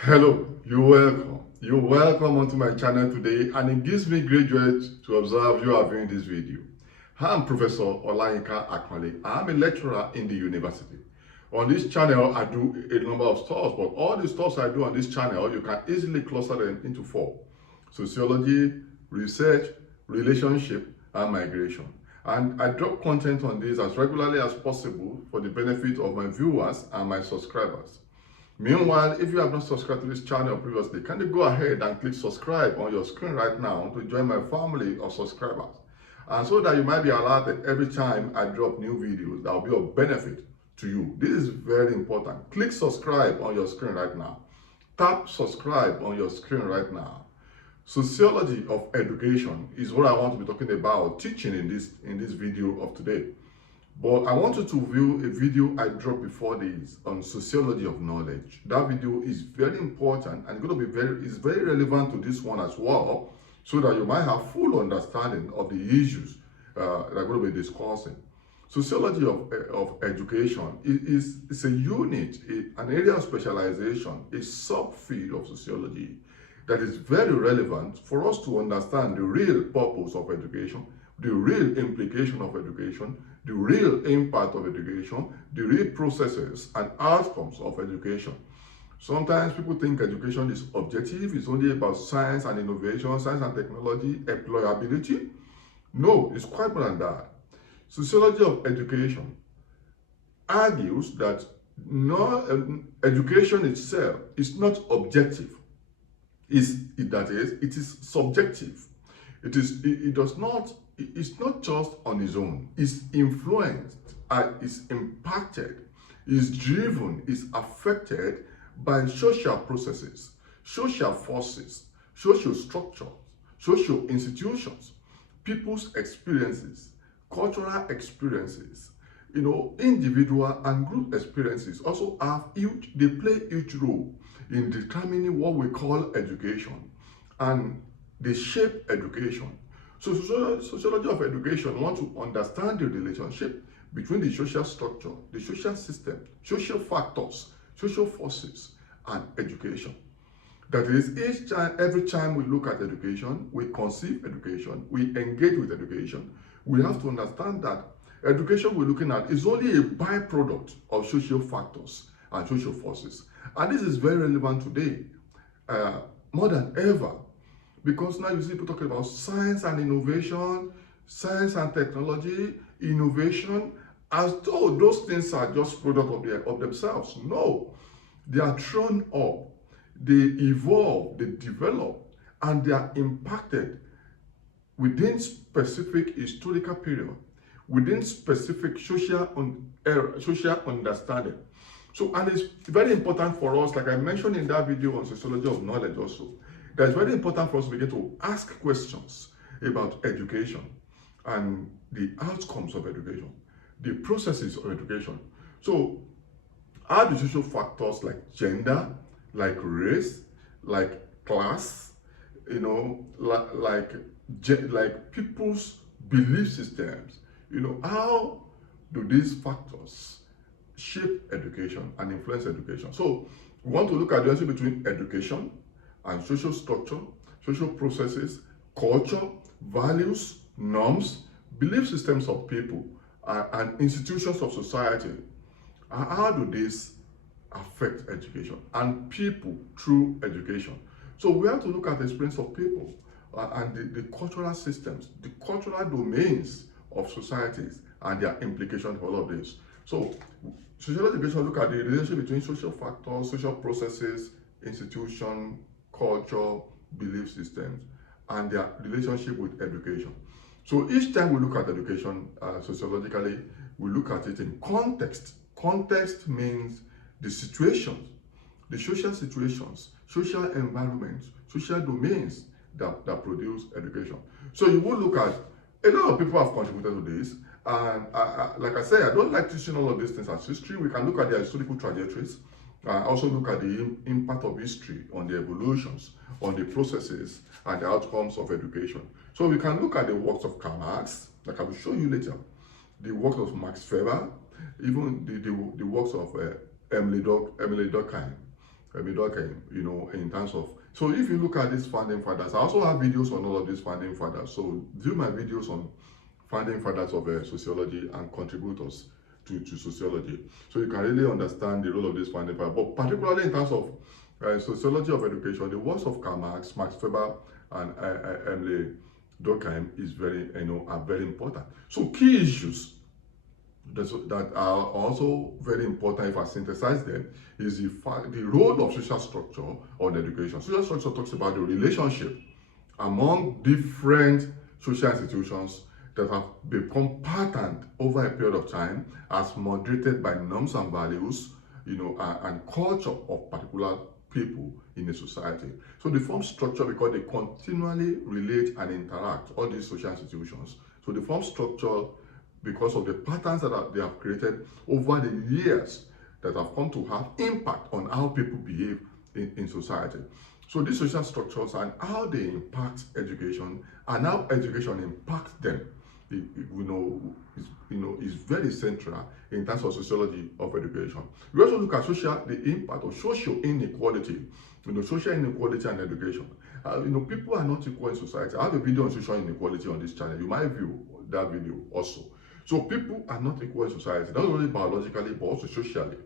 Hello, you're welcome. You're welcome onto my channel today, and it gives me great joy to observe you are viewing this video. I'm Professor Olayinka Akmale. I'm a lecturer in the university. On this channel, I do a number of stuff, but all the stuff I do on this channel, you can easily cluster them into four: sociology, research, relationship, and migration. And I drop content on this as regularly as possible for the benefit of my viewers and my subscribers. Meanwhile, if you have not subscribed to this channel previously, can you go ahead and click subscribe on your screen right now to join my family of subscribers? And so that you might be alerted every time I drop new videos that will be of benefit to you. This is very important. Click subscribe on your screen right now. Tap subscribe on your screen right now. Sociology of education is what I want to be talking about, teaching in this video of today. But I want you to view a video I dropped before this on sociology of knowledge. That video is very important and it's going to be very relevant to this one as well, so that you might have full understanding of the issues that I'm going to be discussing. Sociology of education is a unit, an area of specialization, a subfield of sociology that is very relevant for us to understand the real purpose of education, the real implication of education, the real impact of education, the real processes and outcomes of education. Sometimes people think education is objective, it's only about science and innovation, science and technology, employability. No, it's quite more than that. Sociology of education argues that education itself is not objective. It is subjective. It's not just on its own. It's influenced, it's impacted, is driven, is affected by social processes, social forces, social structures, social institutions, people's experiences, cultural experiences, individual and group experiences also they play huge role in determining what we call education, and they shape education. So sociology of education wants to understand the relationship between the social structure, the social system, social factors, social forces, and education. That is, every time we look at education, we conceive education, we engage with education, we have to understand that education we're looking at is only a byproduct of social factors and social forces. And this is very relevant today, more than ever, because now you see people talking about science and innovation, science and technology, innovation, as though those things are just product of themselves. No, they are thrown up, they evolve, they develop, and they are impacted within specific historical period, within specific social understanding. So, and it's very important for us, like I mentioned in that video on sociology of knowledge also, that it's very important for us to begin to ask questions about education and the outcomes of education, the processes of education. So, how do social factors like gender, like race, like class, like people's belief systems, how do these factors shape education and influence education? So we want to look at the relationship between education and social structure, social processes, culture, values, norms, belief systems of people, and institutions of society. How do these affect education and people through education? So we have to look at the experience of people and the cultural systems, the cultural domains of societies and their implications for all of this. So social education look at the relationship between social factors, social processes, institution, culture, belief systems, and their relationship with education. So each time we look at education sociologically, we look at it in context. Context means the situations, the social situations, social environments, social domains that produce education. So you will look at, a lot of people have contributed to this, and like I say, I don't like teaching all of these things as history. We can look at their historical trajectories, also look at the impact of history on the evolutions, on the processes and the outcomes of education. So we can look at the works of Karl Marx, like I will show you later, the works of Max Weber, even the works of Emily Durkheim, in terms of, so if you look at these founding fathers, I also have videos on all of these founding fathers. So view my videos on founding fathers of sociology and contributors to sociology. So you can really understand the role of this founding fathers, but particularly in terms of sociology of education, the works of Karl Marx, Max Weber, and Emile Durkheim are very important. So key issues that are also very important, if I synthesize them, is the role of social structure on education. Social structure talks about the relationship among different social institutions that have become patterned over a period of time as moderated by norms and values, and culture of particular people in a society. So they form structure because they continually relate and interact, all these social institutions. So they form structure because of the patterns that they have created over the years that have come to have impact on how people behave in society. So these social structures and how they impact education and how education impacts them, is very central in terms of sociology of education. We also look at the impact of social inequality, social inequality and education. People are not equal in society. I have a video on social inequality on this channel. You might view that video also. So people are not equal in society, not only biologically, but also socially.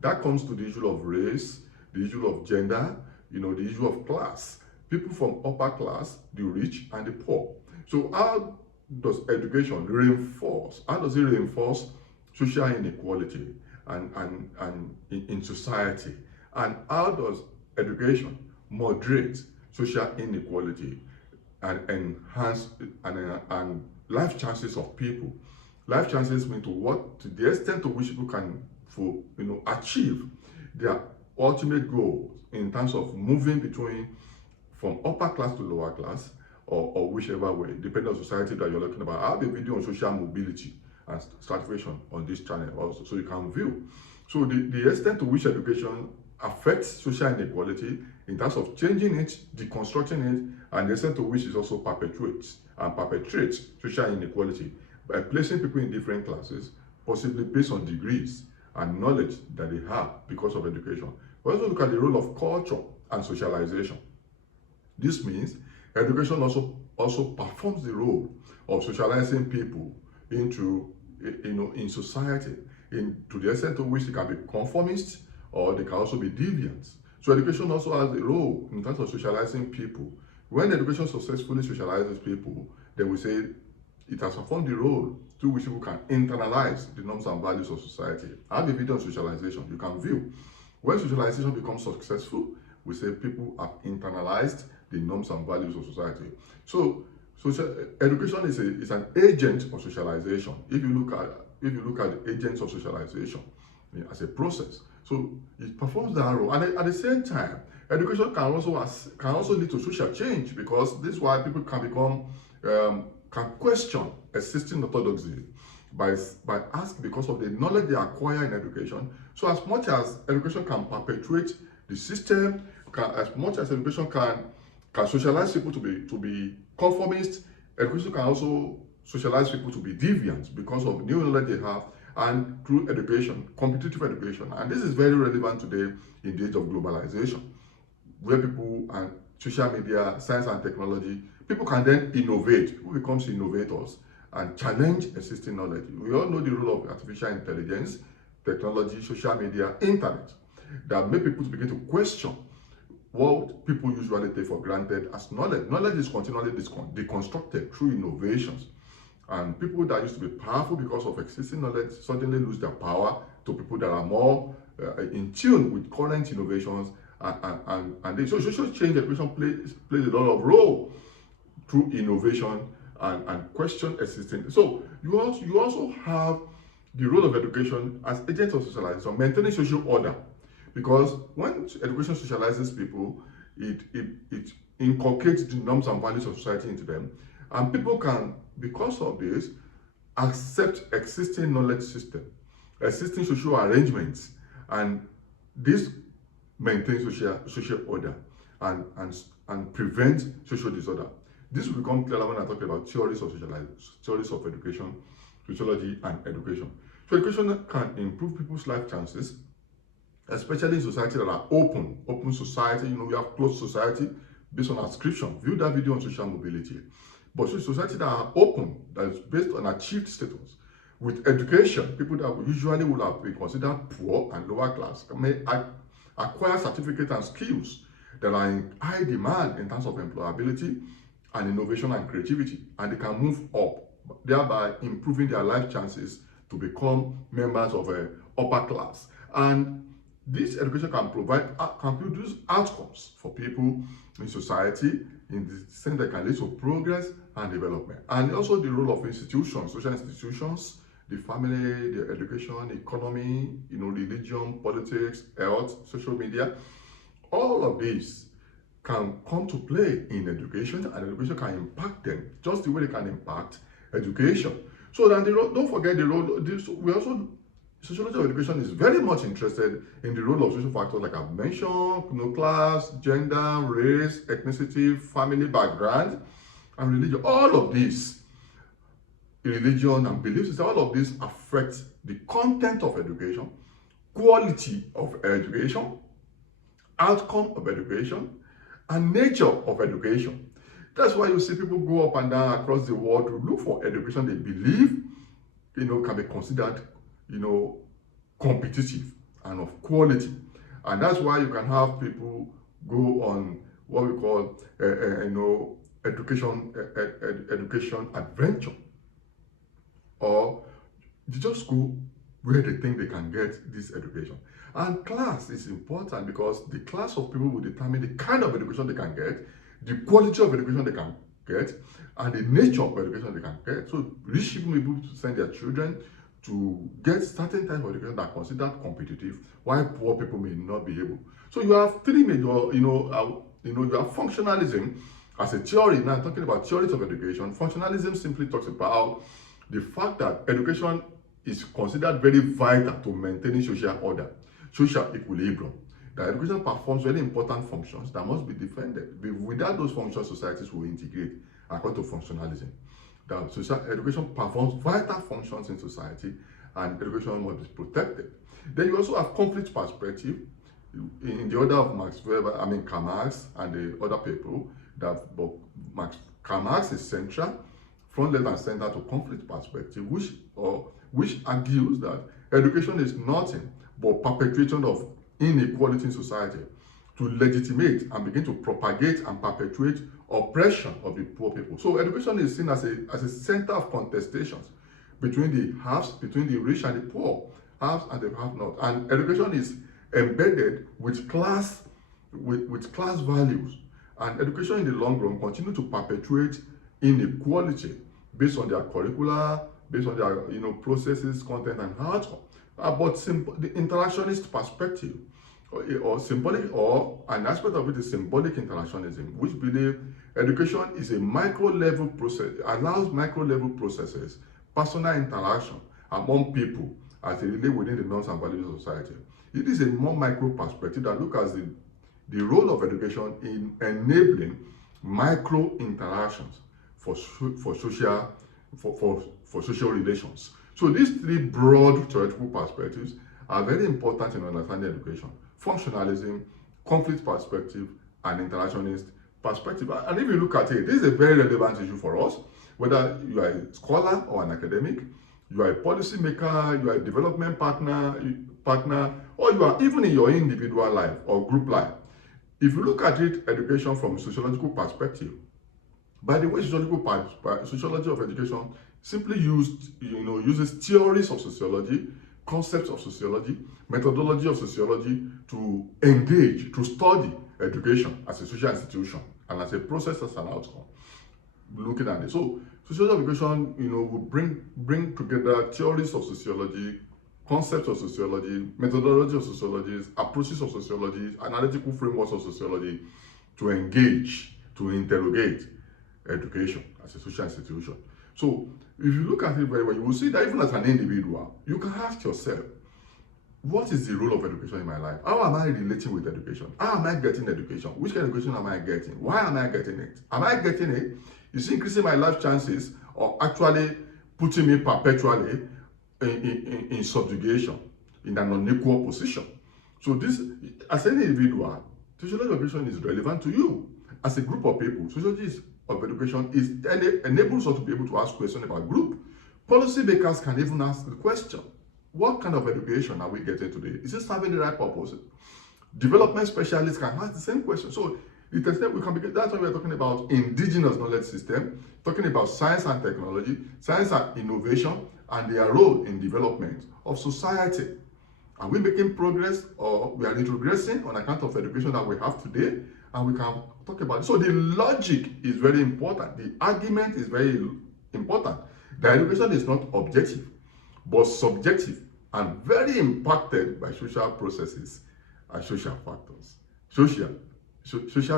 That comes to the issue of race, the issue of gender, the issue of class. People from upper class, the rich and the poor. So how does education reinforce? How does it reinforce social inequality and in society? And how does education moderate social inequality and enhance and life chances of people? Life chances mean to the extent to which people can achieve their ultimate goals in terms of moving from upper class to lower class, or whichever way, depending on society that you're looking about. I have a video on social mobility and stratification on this channel also, so you can view. So the extent to which education affects social inequality in terms of changing it, deconstructing it, and the extent to which it also perpetrates social inequality by placing people in different classes, possibly based on degrees and knowledge that they have because of education. We also look at the role of culture and socialization. This means education also performs the role of socializing people into, in society, to the extent to which they can be conformist or they can also be deviant. So education also has a role in terms of socializing people. When education successfully socializes people, then we say it has performed the role through which people can internalize the norms and values of society. I have a video on socialization you can view. When socialization becomes successful, we say people have internalized the norms and values of society. So education is an agent of socialization. If you look at the agents of socialization as a process, so it performs that role. And at the same time, education can also lead to social change, because this is why people can question existing orthodoxy by asking, because of the knowledge they acquire in education. So as much as education can perpetuate the system, as much as education can socialize people to be conformist, education can also socialize people to be deviant because of new knowledge they have, and through education, competitive education. And this is very relevant today in the age of globalization, where people and social media, science and technology, people can then innovate. Who becomes innovators and challenge existing knowledge? We all know the role of artificial intelligence, technology, social media, internet, that make people to begin to question what people usually take for granted as knowledge. Knowledge is continually deconstructed through innovations. And people that used to be powerful because of existing knowledge suddenly lose their power to people that are more in tune with current innovations. And so social change education plays a lot of role through innovation and question existing. So you also have the role of education as agents of socialization, maintaining social order. Because when education socializes people, it inculcates the norms and values of society into them. And people can, because of this, accept existing knowledge system, existing social arrangements, and this maintains social order and prevents social disorder. This will become clearer when I talk about theories of education, sociology, and education. So education can improve people's life chances, especially in society that are open society. We have closed society based on adscription. View that video on social mobility. But society that are open, that is based on achieved status, with education, people that usually would have been considered poor and lower class may acquire certificates and skills that are in high demand in terms of employability and innovation and creativity, and they can move up, thereby improving their life chances to become members of a upper class. And this education can produce outcomes for people in society in the sense that can lead to progress and development. And also the role of institutions, social institutions, the family, the education, economy, religion, politics, health, social media. All of these can come to play in education, and education can impact them just the way they can impact education. So then don't forget the role. Sociology of education is very much interested in the role of social factors like I've mentioned, class, gender, race, ethnicity, family background, and religion. All of these, religion and beliefs, all of these affect the content of education, quality of education, outcome of education, and nature of education. That's why you see people go up and down across the world to look for education they believe, can be considered, competitive and of quality. And that's why you can have people go on what we call, education adventure, or they just go where they think they can get this education. And class is important because the class of people will determine the kind of education they can get, the quality of education they can get, and the nature of education they can get. So rich people will be able to send their children to get certain type of education that are considered competitive, while poor people may not be able. So you have three major, you have functionalism as a theory. Now I'm talking about theories of education. Functionalism simply talks about the fact that education is considered very vital to maintaining social order, social equilibrium. That education performs very important functions that must be defended. Without those functions, societies will integrate according to functionalism. That education performs vital functions in society, and education must be protected. Then you also have conflict perspective in the order of Karl Marx and the other people. Karl Marx is central, front, left, and center to conflict perspective, which argues that education is nothing but perpetuation of inequality in society to legitimate and begin to propagate and perpetuate oppression of the poor people. So education is seen as a center of contestations between the haves, between the rich and the poor, haves and the have-not. And education is embedded with class values. And education in the long run continue to perpetuate inequality based on their curricula, based on their processes, content, and outcome. But the interactionist perspective, or symbolic, or an aspect of it is symbolic interactionism, which believe education is a micro-level process, allows micro-level processes, personal interaction among people as they relate within the norms and values of society. It is a more micro perspective that looks at the role of education in enabling micro interactions for social relations. So these three broad theoretical perspectives are very important in understanding education: functionalism, conflict perspective, and interactionist perspective. And if you look at it, this is a very relevant issue for us, whether you are a scholar or an academic, you are a policy maker, you are a development partner, or you are even in your individual life or group life. If you look at it, education from a sociological perspective, by the way, sociology of education simply uses theories of sociology, concepts of sociology, methodology of sociology to engage, to study education as a social institution and as a process, as an outcome. Looking at it, so sociology of education, will bring together theories of sociology, concepts of sociology, methodology of sociology, approaches of sociology, analytical frameworks of sociology to engage, to interrogate education as a social institution. So if you look at it very well, you will see that even as an individual, you can ask yourself, what is the role of education in my life? How am I relating with education? How am I getting education? Which kind of education am I getting? Why am I getting it? Am I getting it? Is it increasing my life chances, or actually putting me perpetually in subjugation, in an unequal position? So this, as an individual, sociology of education is relevant to you. As a group of people, sociology of education enables us to be able to ask questions about group. Policy makers can even ask the question, what kind of education are we getting today? Is it serving the right purpose? Development specialists can ask the same question. So it is that we can begin, that's why we're talking about indigenous knowledge system, talking about science and technology, science and innovation, and their role in development of society. Are we making progress, or we are retrogressing on account of education that we have today? And we can talk about it. So the logic is very important. The argument is very important. The education is not objective, but subjective and very impacted by social processes and social factors, social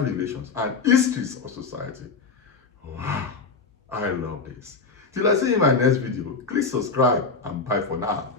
relations, and histories of society. Wow, I love this. Till I see you in my next video, click subscribe and bye for now.